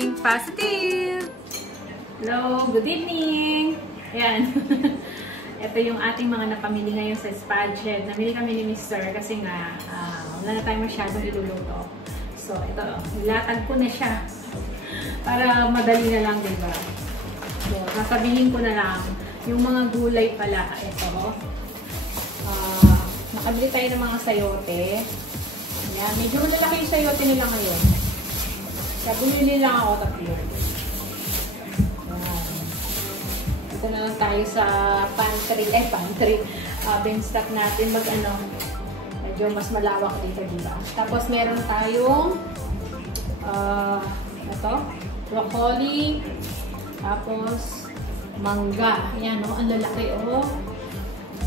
Think Positive! Hello, good evening! Ayan. Ito yung ating mga napamili ngayon sa Spadget. Namili kami ni Mr. kasi nga wala na tayo masyadong iluluto. So, ito, nilatag ko na siya para madali na lang, diba? So, sasabihin ko na lang yung mga gulay pala. Ito. Nakabili tayo ng mga sayote. Ayan. Medyo malalaki yung sayote nila ngayon. Kaya bumili lang ako tatlo. Ito na lang tayo sa pantry. Bin stock natin medyo mas malawak dito, diba? Tapos meron tayong ito, broccoli, tapos mangga. Ayan, ang lalaki,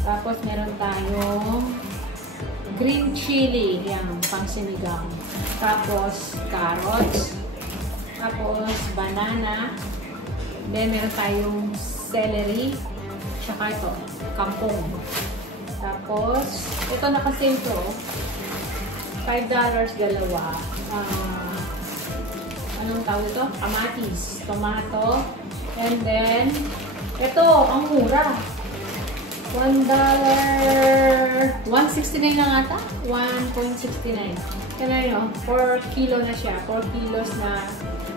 Tapos meron tayong green chili, yan, pang sinigang. Tapos carrots, tapos banana. Then meron tayong celery, tsaka ito, kangkong. Tapos, ito nakasale to, $5 dalawa. Anong tawag ito? Kamatis, tomato, and then, ito, ang mura. $1, 169 lang ata? 1.69. Kaya yun, 4 kilo na siya. 4 kilos na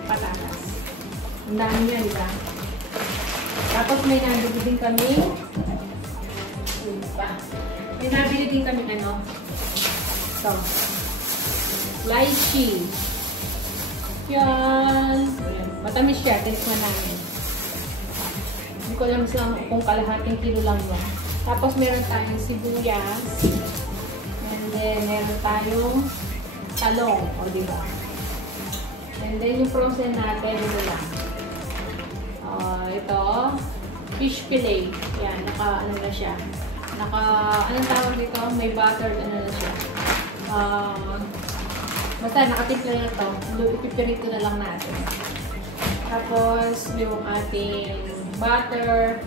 patatas. Ang dami niya, diba? Tapos may nabili din kami. May nabili din kami ito. Lychee. Yan. Matamis siya. Tinikman namin. Hindi ko alam kung kalahating kilo lang yun. Tapos meron tayong sibuyas. And then meron tayong talong. O diba? And then yung frozen natin, ito lang. Ito, fish fillet. Yan, na siya. Anong tawag dito? May buttered, na siya. Basta, nakatimpla na ito. Ipipirito na lang natin. Tapos, yung ating butter.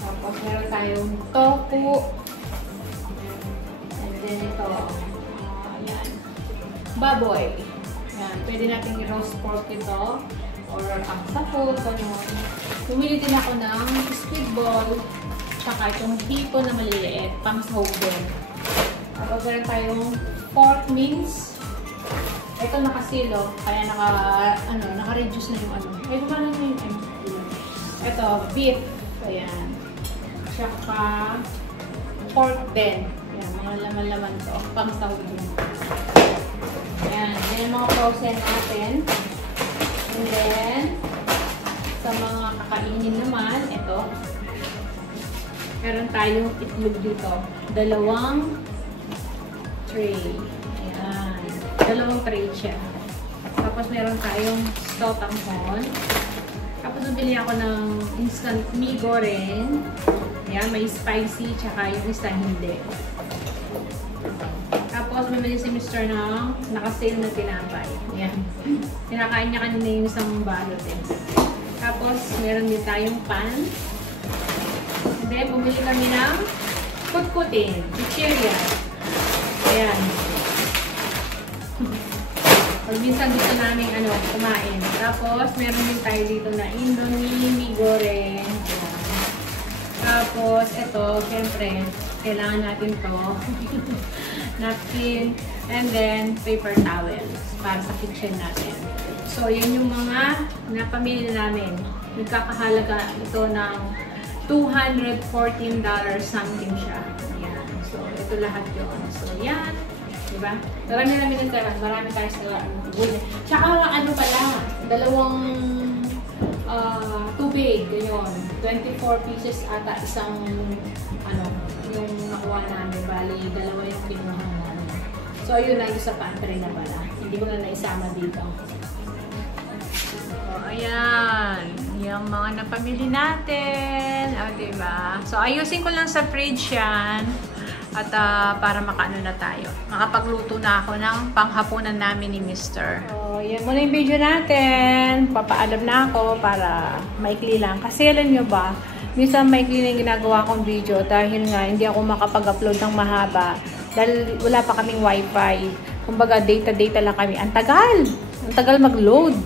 Tapos, meron tayong tofu. And then, ito. Ayan. Baboy. Ayan, pwede natin i-roast pork ito. Or pang sapot, gano'n. Bumili din ako ng squid ball, tsaka itong hito na maliliit, pang sahog din. Tapos meron tayong pork mince. Ito nakasilo, kaya naka-reduce na yung Ay, gumana na yung Ito, beef. Ayan. Tsaka pork din. Ayan, mga laman-laman to. Pang sahog din. Ayan, yan yung mga frozen natin. And then, sa mga kakainin naman, ito. Meron tayong itlog dito. 2 tray. Ayan. 2 tray siya. Tapos meron tayong sotanghon. Tapos nabili ako ng instant mee goreng. Ayan, may spicy, tsaka yung isa hindi. Tapos, bumili si Mr. ng naka-sale na tinapay. Ayan. Kinakain niya kanina yung isang balot eh. Tapos, meron din tayong pan. And then, bumili kami ng kutkutin. Chichirya. Ayan. Pag minsan gusto namin kumain. Tapos, meron din tayo dito na Indomie, mee goreng. Ayan. Tapos, ito, syempre, kailangan natin to. Napkin, and then paper towels para sa kitchen natin. So, yan yung mga napamili namin. Nagkakahalaga ito ng $214 something siya. Ayan. So, ito lahat yun. So, yan. Diba? Marami tayo sa Tsaka, pala, 2 tubig. Ganyan. 24 pieces ata isang, yung nakuha namin. Bali, 2 yung kinuha namin. So, yun na yung sa pantry na pala. Hindi ko na naisama dito. So, ayan. Yung mga napamili natin. Diba? So, ayusin ko lang sa fridge yan. At para makaano na tayo. Makapagluto na ako ng panghapunan namin ni Mr. So, yan muna yung video natin. Papaalam na ako para maikli lang. Kasi alam nyo ba, minsan maikli na yung ginagawa kong video dahil nga hindi ako makapag-upload ng mahaba. Dahil wala pa kaming wifi. Kumbaga, data lang kami. Ang tagal mag-load.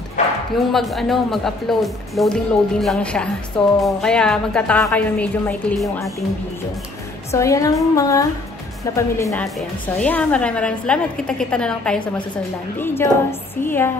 yung mag-upload. Loading lang siya. So, kaya magtataka kayo medyo maikli yung ating video. So, yan ang mga napamili natin. So, yeah, maraming salamat. Kita-kita na lang tayo sa masusunod na video. See ya!